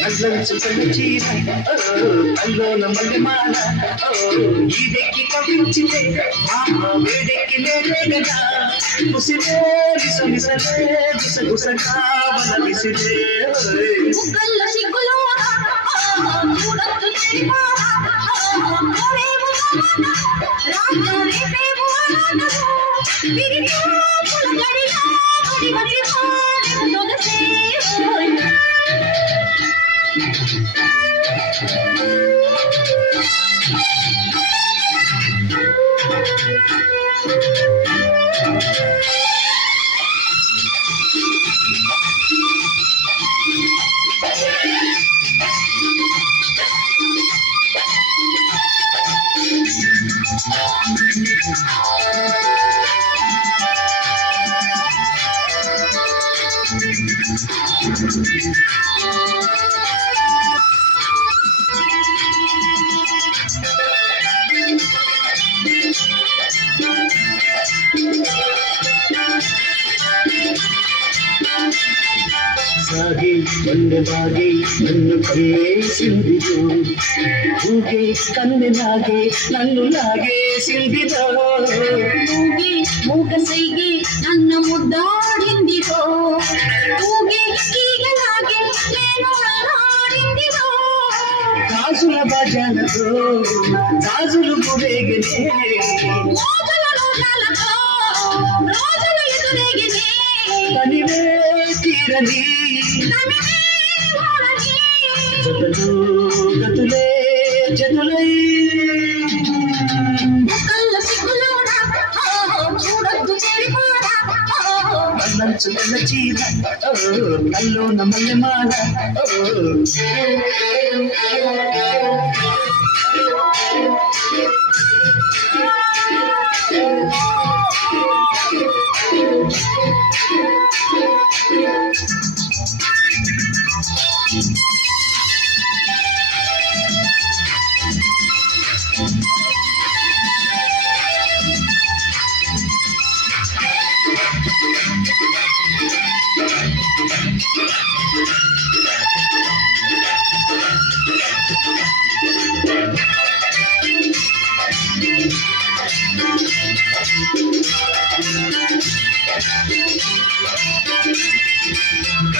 నల్లంచుకొని చీర అల్లోన మల్లెమాల ఈడెక్కి కవించిందే వేడెక్కి లేగదా ముసిరే విసమిసలే గుసగుసగా వల విసిరే ముగ్గల్ల సిగ్గులో చూడొద్దు చెరిమా రాజ్యాలే పేము విరిగా పులగడిలా బడి బడి సొగసే సాగి వందవాగి నన్ను కమ్మేసిందిదో ఊగే కన్నెలాగే నన్ను లాగేసిందిదో ఊగి మూగ సైగి నన్ను ముద్దాడిందిదో ఊగి ఈగలాగే నేను అల్లాడిందిదో గాజుల బాజాలతో గాజులు గురేగనే మోజుల రోజాలతో రోజులు ఎదురేగినే తనివే తీరని జతలు గతులే జతులై కళ్ళ సిగ్గులోనా చూడొద్దు చెరిపోరా నల్లంచుకున్న చీర కల్లోన మల్లెమాల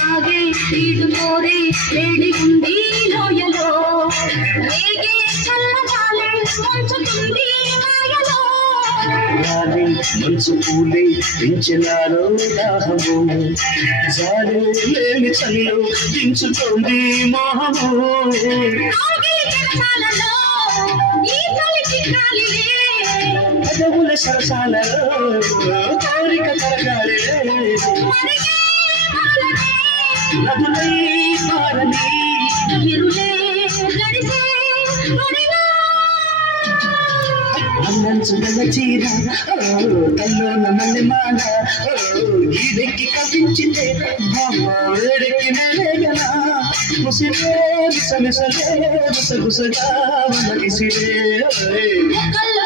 ఆగే ఈడు కోరే వేడి ఉంది లోయలో రేగే చల్లగాలే ముంచుతుంది మాయలో గాలి మనసు పూలే పెంచినారో దాహము జాలే లేని చలిలో దించుతోంది మోహము ఆగే చెరసాలలో ఈ చలికి గాలిలే పదవుల సరసాలలో కోరిక కరగాలే మరిగే మాలనే నదులై మారని విరులే గడిసే ఒడిలో అన్నంచుగల చీర కల్లోన మల్లెమాల ఈడెక్కి కవించిందే బామ్మ వేడెక్కి నేలేగల ముసిరే విసమిసలే గుసగుసగా వలగిసిరే కళ్ళ